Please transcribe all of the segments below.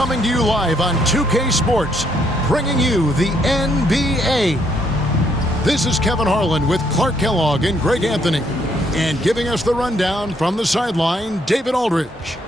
Coming to you live on 2K Sports, bringing you the NBA. This is Kevin Harlan with Clark Kellogg and Greg Anthony. And giving us the rundown from the sideline, David Aldridge.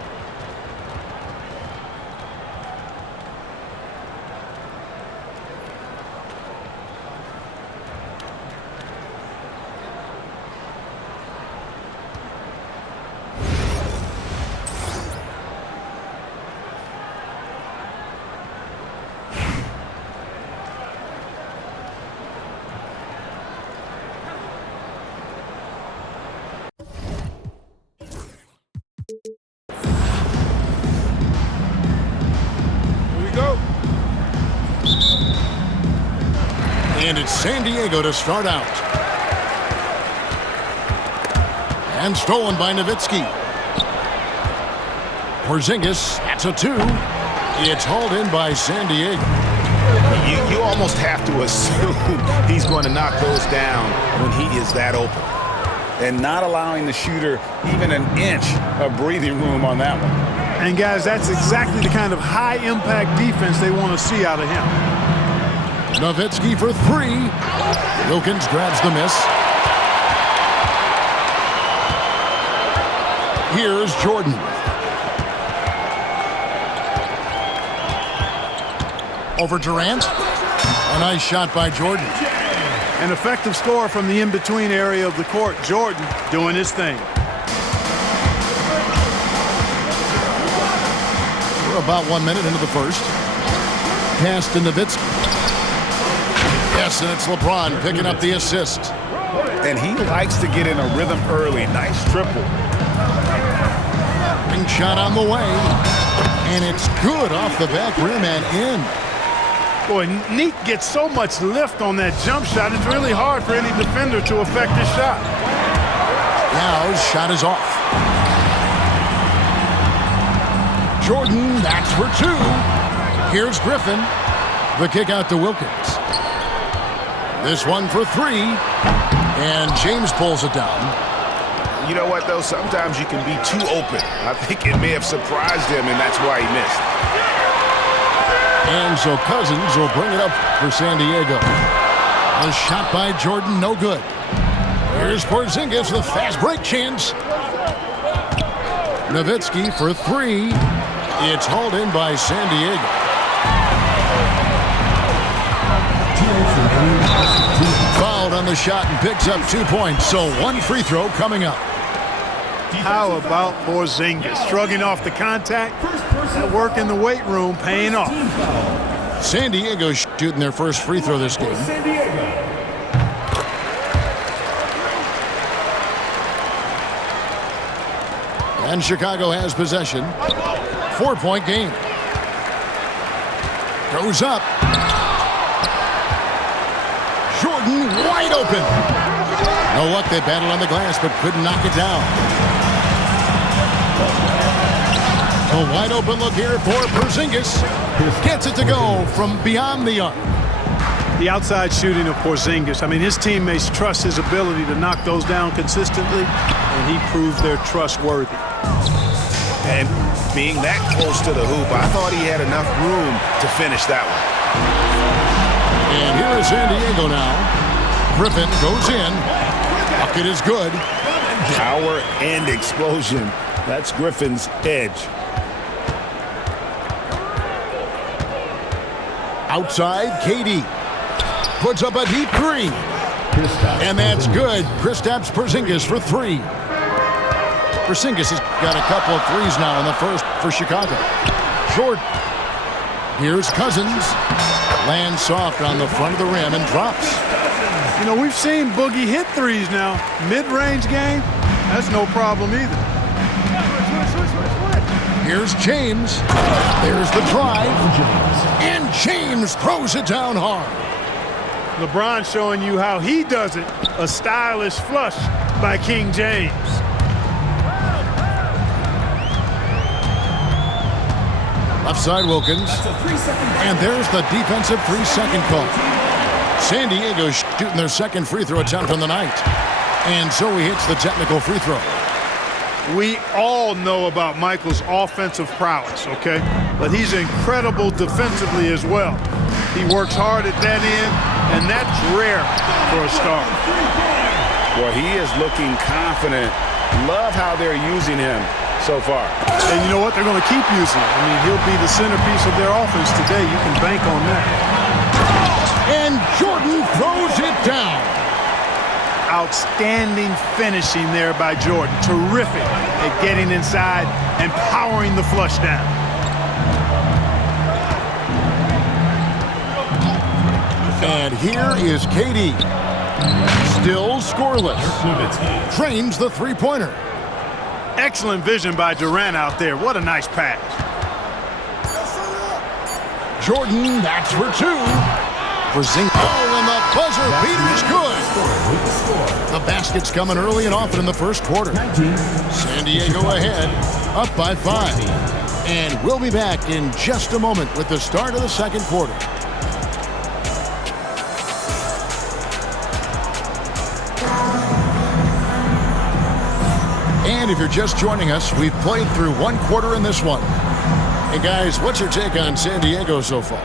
And it's San Diego to start out. And stolen by Nowitzki. Porzingis, that's a two. It's hauled in by San Diego. You almost have to assume he's going to knock those down when he is that open. And not allowing the shooter even an inch of breathing room on that one. And guys, that's exactly the kind of high-impact defense they want to see out of him. Nowitzki for three. Wilkins grabs the miss. Here's Jordan. Over Durant. A nice shot by Jordan. An effective score from the in-between area of the court. Jordan doing his thing. We're about 1 minute into the first. Pass to Nowitzki. Yes, and it's LeBron picking up the assist. And he likes to get in a rhythm early. Nice triple. Big shot on the way. And it's good off the back rim and in. Boy, Neat gets so much lift on that jump shot. It's really hard for any defender to affect his shot. Now his shot is off. Jordan, that's for two. Here's Griffin. The kick out to Wilkins. This one for three. And James pulls it down. You know what, though? Sometimes you can be too open. I think it may have surprised him, and that's why he missed. And so Cousins will bring it up for San Diego. A shot by Jordan, no good. Here's Porzingis with a fast break chance. Nowitzki for three. It's hauled in by San Diego. Fouled on the shot and picks up 2 points. So one free throw coming up. How about Porzingis shrugging off the contact? That work in the weight room paying off. San Diego shooting their first free throw this game. And Chicago has possession. 4-point game. Goes up. Jordan wide open. No luck, they battled on the glass but couldn't knock it down. A wide open look here for Porzingis. Gets it to go from beyond the arc. The outside shooting of Porzingis. I mean, his teammates trust his ability to knock those down consistently, and he proves they're trustworthy. And being that close to the hoop, I thought he had enough room to finish that one. And here is San Diego now. Griffin goes in. Bucket is good. Power and explosion. That's Griffin's edge. Outside, KD puts up a deep three. And that's good. Kristaps Porzingis for three. Porzingis has got a couple of threes now in the first for Chicago. Jordan. Here's Cousins. Lands soft on the front of the rim and drops. You know, we've seen Boogie hit threes now. Mid-range game, that's no problem either. Here's James. There's the drive. And James throws it down hard. LeBron showing you how he does it. A stylish flush by King James. Left side Wilkins. And there's the defensive 3-second call. San Diego shooting their second free throw attempt on the night. And so he hits the technical free throw. We all know about Michael's offensive prowess, okay? but he's incredible defensively as well. He works hard at that end, and that's rare for a star. Well, he is looking confident. Love how they're using him so far. And you know what? They're going to keep using him. I mean, he'll be the centerpiece of their offense today. You can bank on that. And Jordan throws it down. Outstanding finishing there by Jordan. Terrific at getting inside and powering the flush down. And here is KD. Still scoreless. Trains the three-pointer. Excellent vision by Durant out there. What a nice pass. Jordan, that's for two. Porzingis. Oh, and the buzzer beater's good. The basket's coming early and often in the first quarter. San Diego ahead, up by 5. And we'll be back in just a moment with the start of the second quarter. And if you're just joining us, we've played through one quarter in this one. Hey guys, what's your take on San Diego so far?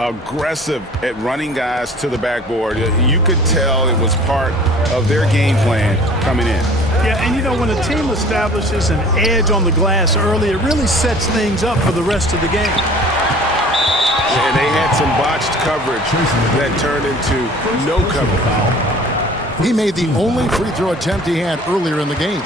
Aggressive at running guys to the backboard. You could tell it was part of their game plan coming in. Yeah, and you know, when a team establishes an edge on the glass early, it really sets things up for the rest of the game. And they had some botched coverage that turned into no cover. He made the only free throw attempt he had earlier in the game.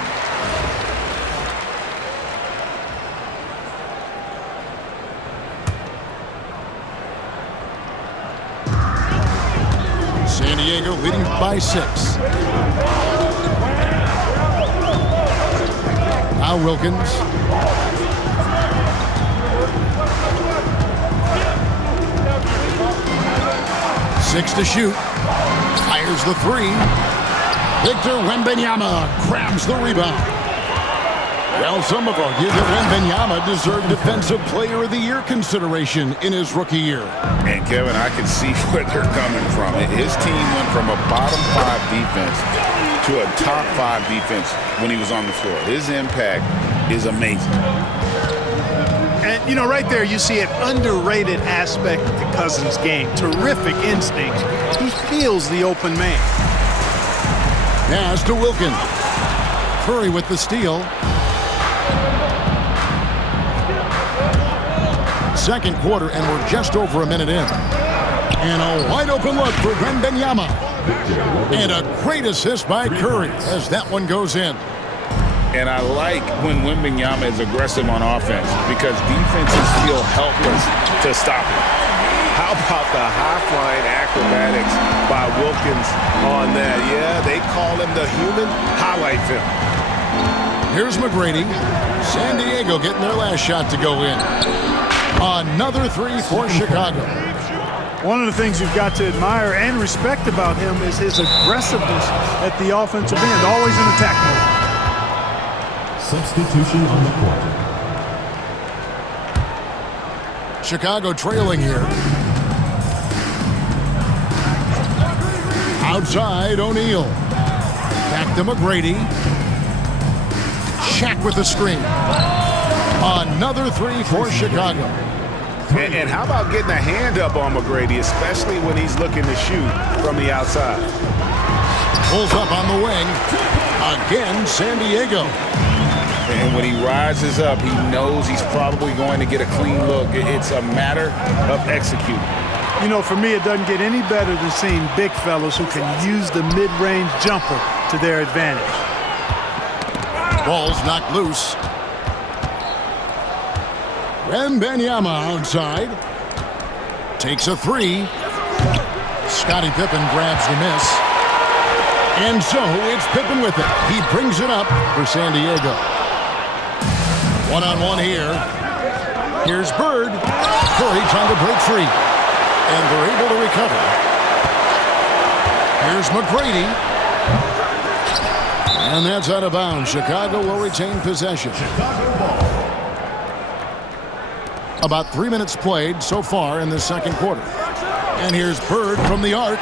San Diego leading by 6. Now Wilkins. Six to shoot. Fires the 3. Victor Wembanyama grabs the rebound. Well, some have argued that Wembanyama deserved Defensive Player of the Year consideration in his rookie year. And, Kevin, I can see where they're coming from. His team went from a bottom 5 defense to a top 5 defense when he was on the floor. His impact is amazing. And, you know, right there you see an underrated aspect of the Cousins game. Terrific instincts. He feels the open man. Pass to Wilkins. Curry with the steal. Second quarter, and we're just over a minute in. And a wide open look for Wembanyama. And a great assist by Curry as that one goes in. And I like when Wembanyama is aggressive on offense because defenses feel helpless to stop him. How about the high-flying acrobatics by Wilkins on that? Yeah, they call him the human highlight film. Here's McGrady. San Diego getting their last shot to go in. Another 3 for Chicago. One of the things you've got to admire and respect about him is his aggressiveness at the offensive end, always in attack mode. Substitution on the court. Chicago trailing here. Outside, O'Neal. Back to McGrady. Shaq with the screen. Another 3 for Chicago. And how about getting a hand up on McGrady, especially when he's looking to shoot from the outside? Pulls up on the wing. Again, San Diego. And when he rises up, he knows he's probably going to get a clean look. It's a matter of executing. You know, for me, it doesn't get any better than seeing big fellas who can use the mid-range jumper to their advantage. Ball's knocked loose. Wembanyama outside. Takes a 3. Scottie Pippen grabs the miss. And so it's Pippen with it. He brings it up for San Diego. One-on-one here. Here's Bird. Curry trying to break free. And they're able to recover. Here's McGrady. And that's out of bounds. Chicago will retain possession. About 3 minutes played so far in the second quarter. And here's Bird from the arc.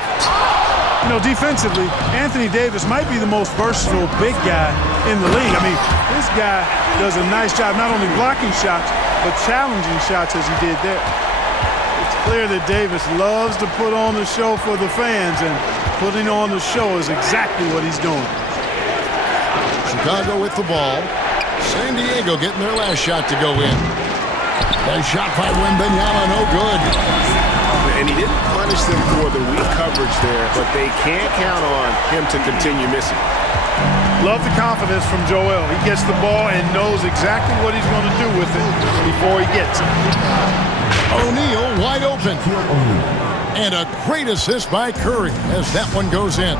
You know, defensively, Anthony Davis might be the most versatile big guy in the league. I mean, this guy does a nice job not only blocking shots, but challenging shots as he did there. It's clear that Davis loves to put on the show for the fans, and putting on the show is exactly what he's doing. Chicago with the ball. San Diego getting their last shot to go in. Nice shot by Wembanyama, no good. And he didn't punish them for the weak coverage there, but they can't count on him to continue missing. Love the confidence from Joel. He gets the ball and knows exactly what he's going to do with it before he gets it. O'Neal wide open. And a great assist by Curry as that one goes in.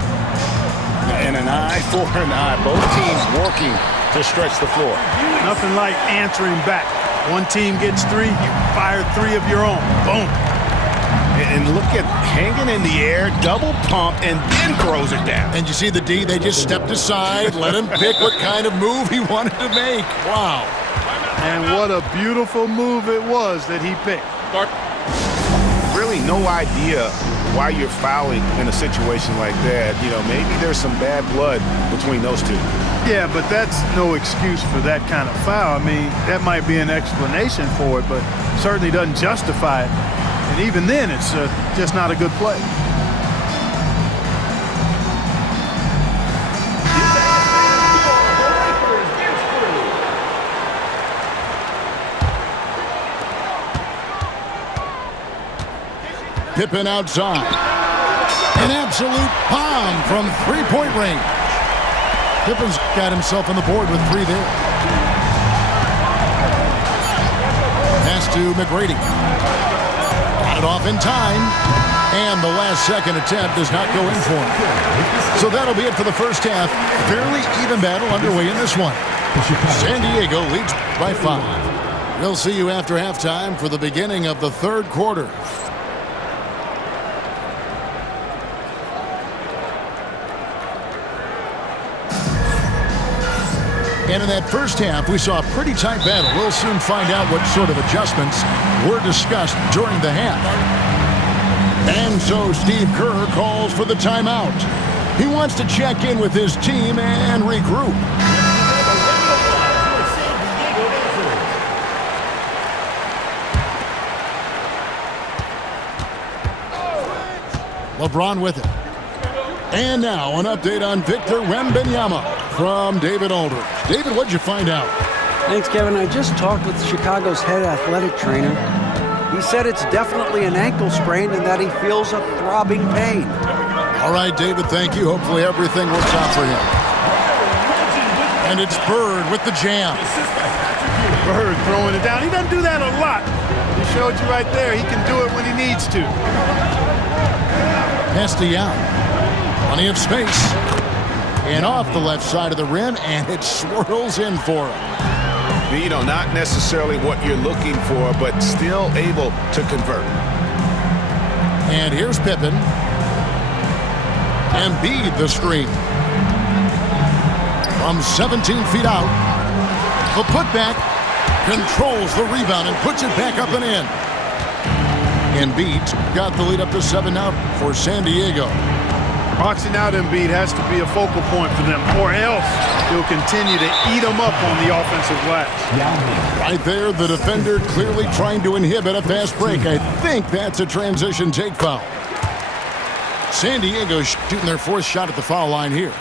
And an eye for an eye. Both teams working to stretch the floor. Nothing like answering back. One team gets three, you fire three of your own. Boom. And look at hanging in the air, double pump, and then throws it down. And you see the D, they just stepped aside, let him pick what kind of move he wanted to make. Wow. And what a beautiful move it was that he picked. Really no idea why you're fouling in a situation like that. You know, maybe there's some bad blood between those two. Yeah, but that's no excuse for that kind of foul. I mean, that might be an explanation for it, but certainly doesn't justify it. And even then, it's just not a good play. Pippen outside. An absolute bomb from three-point range. Pippen's got himself on the board with three there. Pass to McGrady. Got it off in time. And the last second attempt does not go in for him. So that'll be it for the first half. Fairly even battle underway in this one. San Diego leads by 5. We'll see you after halftime for the beginning of the third quarter. And in that first half, we saw a pretty tight battle. We'll soon find out what sort of adjustments were discussed during the half. And so Steve Kerr calls for the timeout. He wants to check in with his team and regroup. LeBron with it. And now an update on Victor Wembanyama from David Aldridge. David, what'd you find out? Thanks, Kevin. I just talked with Chicago's head athletic trainer. He said it's definitely an ankle sprain and that he feels a throbbing pain. All right, David, thank you. Hopefully everything works out for him. And it's Bird with the jam. Bird throwing it down. He doesn't do that a lot. He showed you right there. He can do it when he needs to. Pass to Young. Plenty of space. And off the left side of the rim, and it swirls in for him. You know, not necessarily what you're looking for, but still able to convert. And here's Pippen. Embiid the screen. From 17 feet out. The putback controls the rebound and puts it back up and in. Embiid's got the lead up to 7 now for San Diego. Boxing out Embiid has to be a focal point for them, or else he'll continue to eat them up on the offensive glass. Right there, the defender clearly trying to inhibit a fast break. I think that's a transition take foul. San Diego shooting their fourth shot at the foul line here.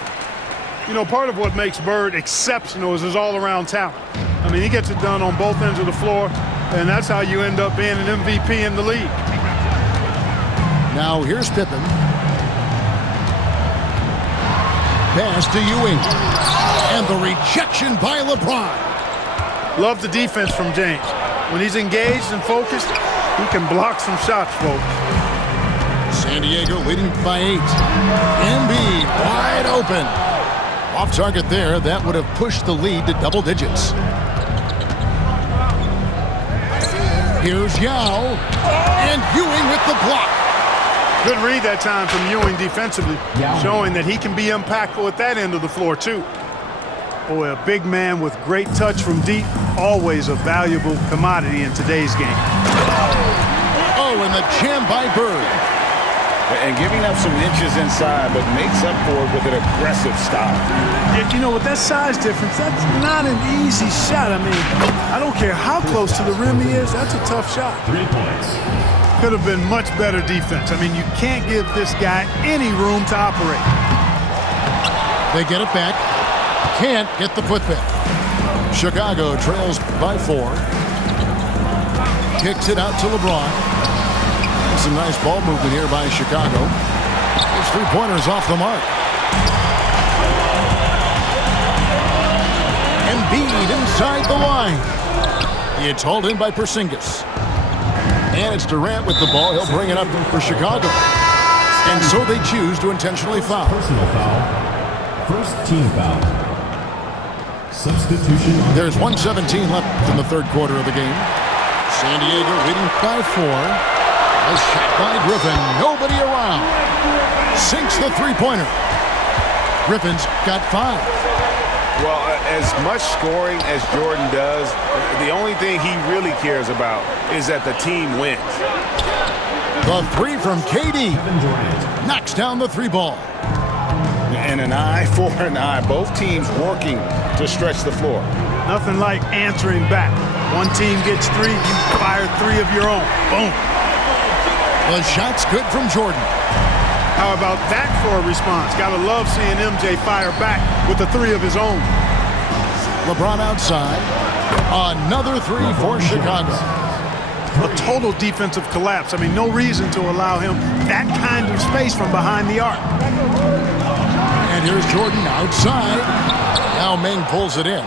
You know, part of what makes Bird exceptional is his all-around talent. I mean, he gets it done on both ends of the floor, and that's how you end up being an MVP in the league. Now here's Pippen. Pass to Ewing. And the rejection by LeBron. Love the defense from James. When he's engaged and focused, he can block some shots, folks. San Diego leading by 8. Embiid wide open. Off target there. That would have pushed the lead to double digits. Here's Yao. And Ewing with the block. Good read that time from Ewing defensively, showing that he can be impactful at that end of the floor, too. Boy, a big man with great touch from deep, always a valuable commodity in today's game. Oh, and the jam by Bird. and giving up some inches inside, but makes up for it with an aggressive stop. You know, with that size difference, that's not an easy shot. I mean, I don't care how close to the rim he is, that's a tough shot. 3 points. Could have been much better defense. I mean, you can't give this guy any room to operate. They get it back. Can't get the putback. Chicago trails by 4. Kicks it out to LeBron. Some nice ball movement here by Chicago. His three-pointer's off the mark. Embiid inside the line. It's hauled in by Porzingis. And it's Durant with the ball. He'll bring it up for Chicago. And so they choose to intentionally foul. Personal foul. First team foul. Substitution. There's 1:17 left in the third quarter of the game. San Diego leading by 4. A shot by Griffin. Nobody around. Sinks the three-pointer. Griffin's got 5. Well, as much scoring as Jordan does, the only thing he really cares about is that the team wins. The 3 from KD. Knocks down the 3 ball. And an eye for an eye. Both teams working to stretch the floor. Nothing like answering back. One team gets 3, you fire 3 of your own. Boom. The shot's good from Jordan. How about that for a response? Gotta love seeing MJ fire back with the 3 of his own. LeBron outside. Another 3 for Chicago. A total defensive collapse. I mean, no reason to allow him that kind of space from behind the arc. And here's Jordan outside. Now Meng pulls it in.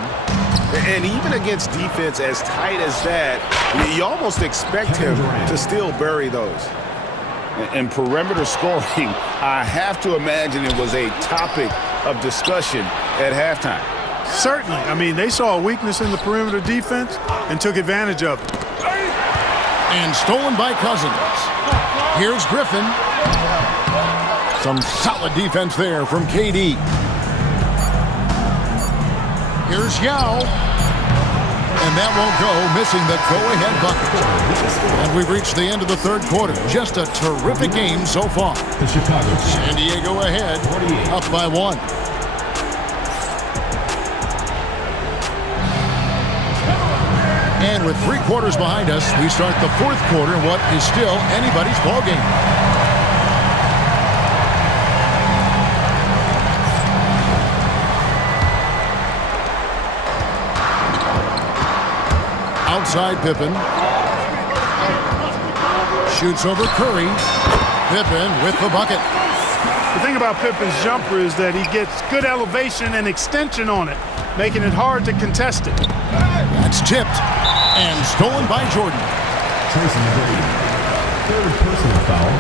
And even against defense as tight as that, you almost expect him to still bury those. And perimeter scoring, I have to imagine it was a topic of discussion at halftime. Certainly. I mean, they saw a weakness in the perimeter defense and took advantage of it. And stolen by Cousins. Here's Griffin. Some solid defense there from KD. Here's Yao. And that won't go, missing the go-ahead bucket. And we've reached the end of the third quarter. Just a terrific game so far. The Chicago San Diego ahead, up by 1. And with 3 quarters behind us, we start the fourth quarter in what is still anybody's ballgame. Outside Pippen. Shoots over Curry. Pippen with the bucket. The thing about Pippen's jumper is that he gets good elevation and extension on it, making it hard to contest it. That's tipped and stolen by Jordan. Tracy McGrady. Third personal foul.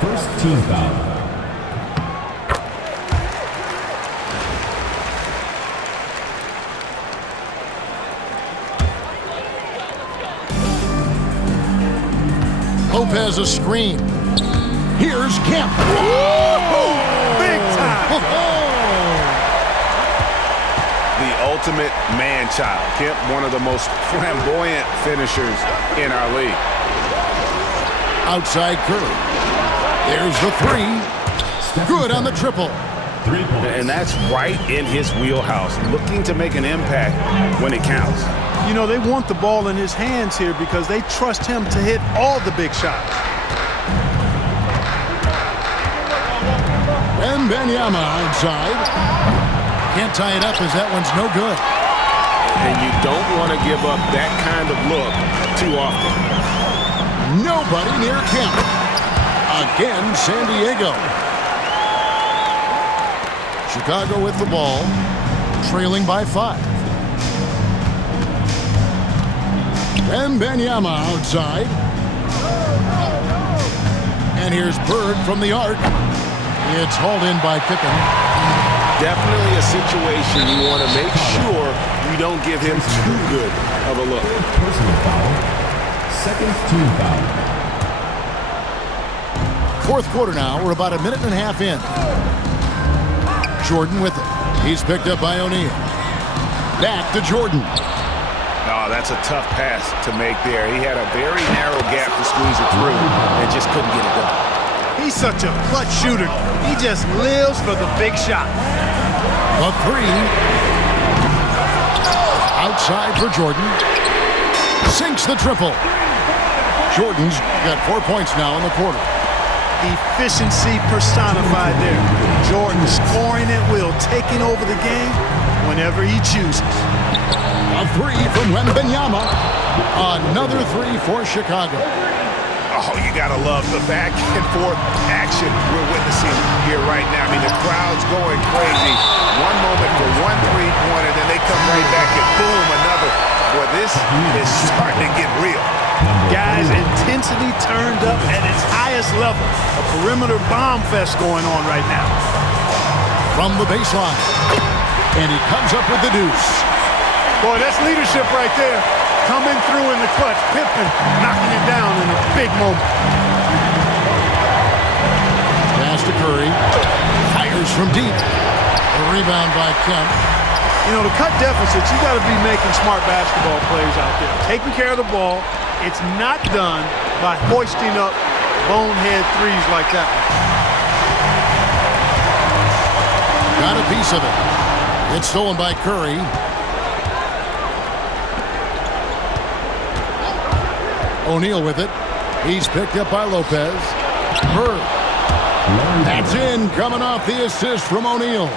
First team foul. Lopez a screen. Here's Kemp. Big time. The ultimate man-child. Kemp, one of the most flamboyant finishers in our league. Outside Curry. There's the 3. Good on the triple. 3 points. And that's right in his wheelhouse, looking to make an impact when it counts. You know, they want the ball in his hands here because they trust him to hit all the big shots. And Benyama outside. Can't tie it up as that one's no good. And you don't want to give up that kind of look too often. Nobody near Kemp. Again, San Diego. Chicago with the ball, trailing by 5. And Benyama outside. And here's Bird from the arc. It's hauled in by Pippen. Definitely a situation you want to make sure you don't give him too good of a look. Personal foul. Second team foul. Fourth quarter now. We're about a minute and a half in. Jordan with it. He's picked up by O'Neal. Back to Jordan. Oh, that's a tough pass to make there. He had a very narrow gap to squeeze it through and just couldn't get it done. He's such a clutch shooter. He just lives for the big shot. A three. Outside for Jordan. Sinks the triple. Jordan's got 4 points now in the quarter. Efficiency personified there. Jordan scoring at will, taking over the game whenever he chooses. A three from Wembanyama. Another three for Chicago. Oh, you gotta love the back and forth action we're witnessing here right now. I mean, the crowd's going crazy. One moment for one three-pointer, then they come right back and boom, another. Boy, this is starting to get real. Guys, intensity turned up at its highest level. A perimeter bomb fest going on right now. From the baseline. And he comes up with the deuce. Boy, that's leadership right there. Coming through in the clutch. Pippen knocking it down in a big moment. Pass to Curry. Fires from deep. A rebound by Kemp. You know, to cut deficits, you got to be making smart basketball plays out there. Taking care of the ball. It's not done by hoisting up bonehead threes like that. Got a piece of it. It's stolen by Curry. O'Neal with it. He's picked up by Lopez. Bird. That's in, coming off the assist from O'Neal.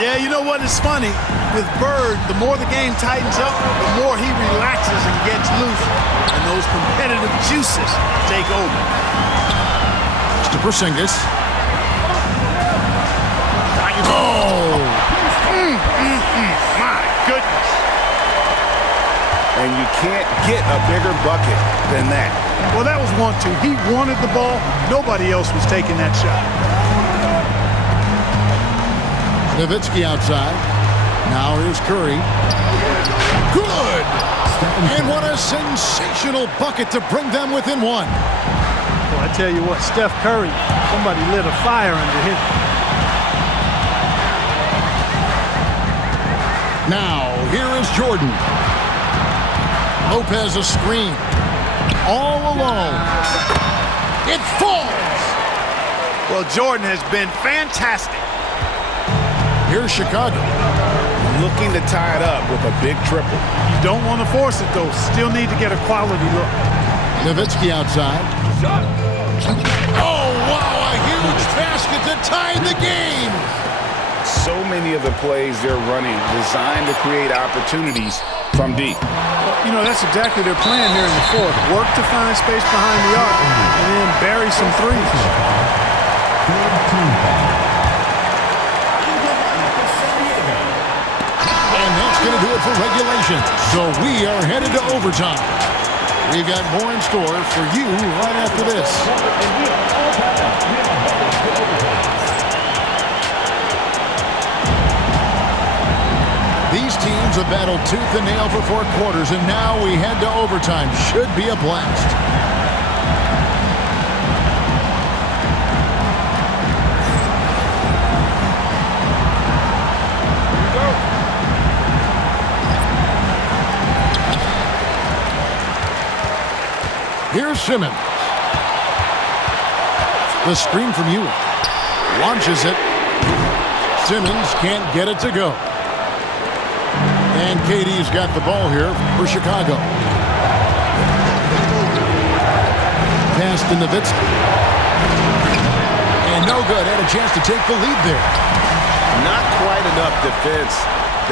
Yeah, you know what is funny? With Bird, the more the game tightens up, the more he relaxes and gets loose. And those competitive juices take over. To Porzingis. Oh! My goodness. And you can't get a bigger bucket than that. Well, that was 1-2. He wanted the ball. Nobody else was taking that shot. Nowitzki outside. Now here's Curry. Good! And what a sensational bucket to bring them within one. Well, I tell you what, Steph Curry, somebody lit a fire under him. Now, here is Jordan. Lopez a screen. All alone. It falls! Well, Jordan has been fantastic. Here's Chicago. Looking to tie it up with a big triple. You don't want to force it, though. Still need to get a quality look. Nowitzki outside. Oh, wow, a huge basket to tie the game. So many of the plays they're running designed to create opportunities from deep. You know, that's exactly their plan here in the fourth. Work to find space behind the arc and then bury some threes. And that's going to do it for regulation. So we are headed to overtime. We've got more in store for you right after this. These teams have battled tooth and nail for 4 quarters, and now we head to overtime. Should be a blast. Here's Simmons. The screen from Ewing. Launches it. Simmons can't get it to go. And KD's got the ball here for Chicago. Pass to Nowitzki. And no good. Had a chance to take the lead there. Not quite enough defense.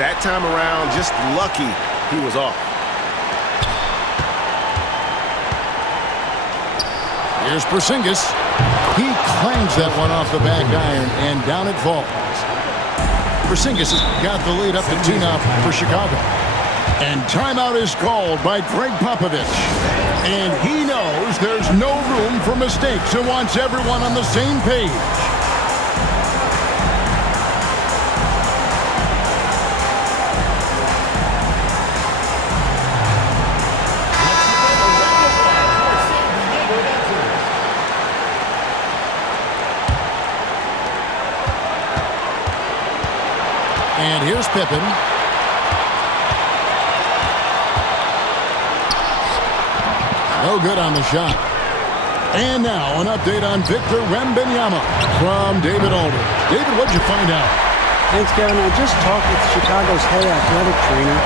That time around, just lucky he was off. Here's Porzingis. He clangs that one off the back iron, and down it falls. Porzingis has got the lead up to 2 now for Chicago. And timeout is called by Greg Popovich. And he knows there's no room for mistakes and wants everyone on the same page. And here's Pippen. No good on the shot. And now an update on Victor Wembanyama from David Aldridge. David, what'd you find out? Thanks, Kevin. I just talked with Chicago's head athletic trainer.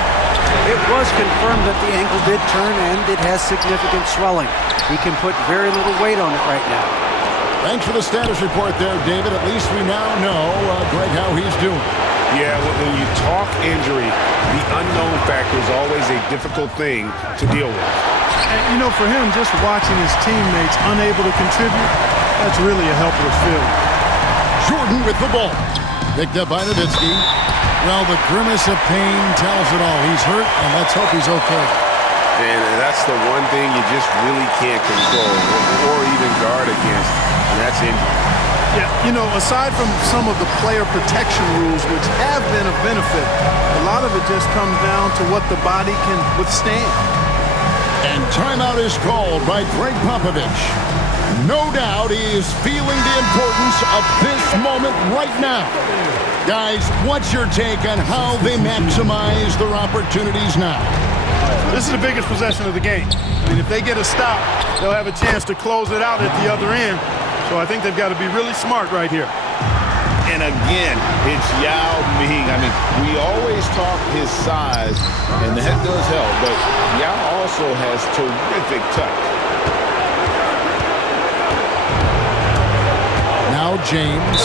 It was confirmed that the ankle did turn and it has significant swelling. He can put very little weight on it right now. Thanks for the status report there, David. At least we now know, Greg, how he's doing. Yeah, when you talk injury, the unknown factor is always a difficult thing to deal with. And, you know, for him, just watching his teammates unable to contribute, that's really a helpless feeling. Jordan with the ball. Picked up by Nowitzki. Well, the grimace of pain tells it all. He's hurt, and let's hope he's okay. And that's the one thing you just really can't control or even guard against, and that's injury. Yeah, you know, aside from some of the player protection rules, which have been of benefit, a lot of it just comes down to what the body can withstand. And timeout is called by Greg Popovich. No doubt he is feeling the importance of this moment right now. Guys, what's your take on how they maximize their opportunities now? This is the biggest possession of the game. I mean, if they get a stop, they'll have a chance to close it out at the other end. So I think they've got to be really smart right here. And again, it's Yao Ming. I mean, we always talk his size, and that does help, but Yao also has terrific touch. Now James,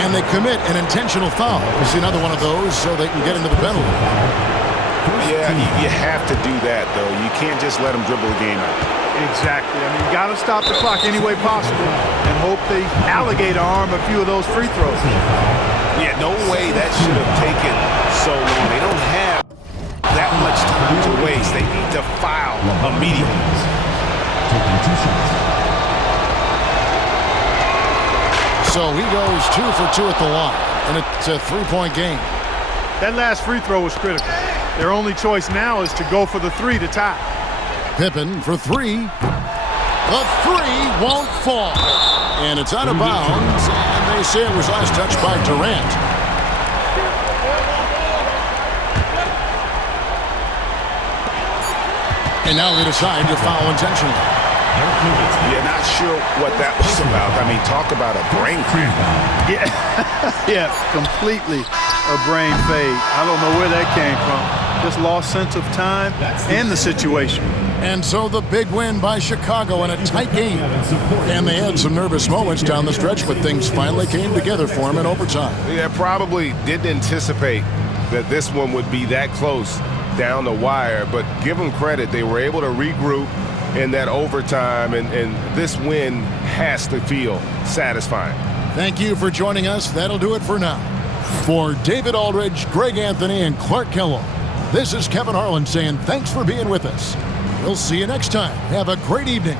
and they commit an intentional foul. You see another one of those so they can get into the penalty. Yeah, you have to do that, though. You can't just let them dribble the game out. Exactly. I mean, you got to stop the clock any way possible and hope they alligator arm a few of those free throws. Yeah, no way that should have taken so long. They don't have that much time to waste. They need to foul immediately. Taking 2 shots. So he goes 2 for 2 at the line, and it's a 3-point game. That last free throw was critical. Their only choice now is to go for the 3 to tie. Pippen for 3. The 3 won't fall. And it's out of bounds, and they say it was last touched by Durant. And now they decide to foul intentionally. You're not sure what that was about. I mean, talk about a brain cramp. Yeah, completely a brain fade. I don't know where that came from. Just lost sense of time and the situation. And so the big win by Chicago in a tight game. And they had some nervous moments down the stretch, but things finally came together for them in overtime. Yeah, probably didn't anticipate that this one would be that close down the wire, but give them credit. They were able to regroup in that overtime, and this win has to feel satisfying. Thank you for joining us. That'll do it for now. For David Aldridge, Greg Anthony, and Clark Kellogg, this is Kevin Harlan saying thanks for being with us. We'll see you next time. Have a great evening.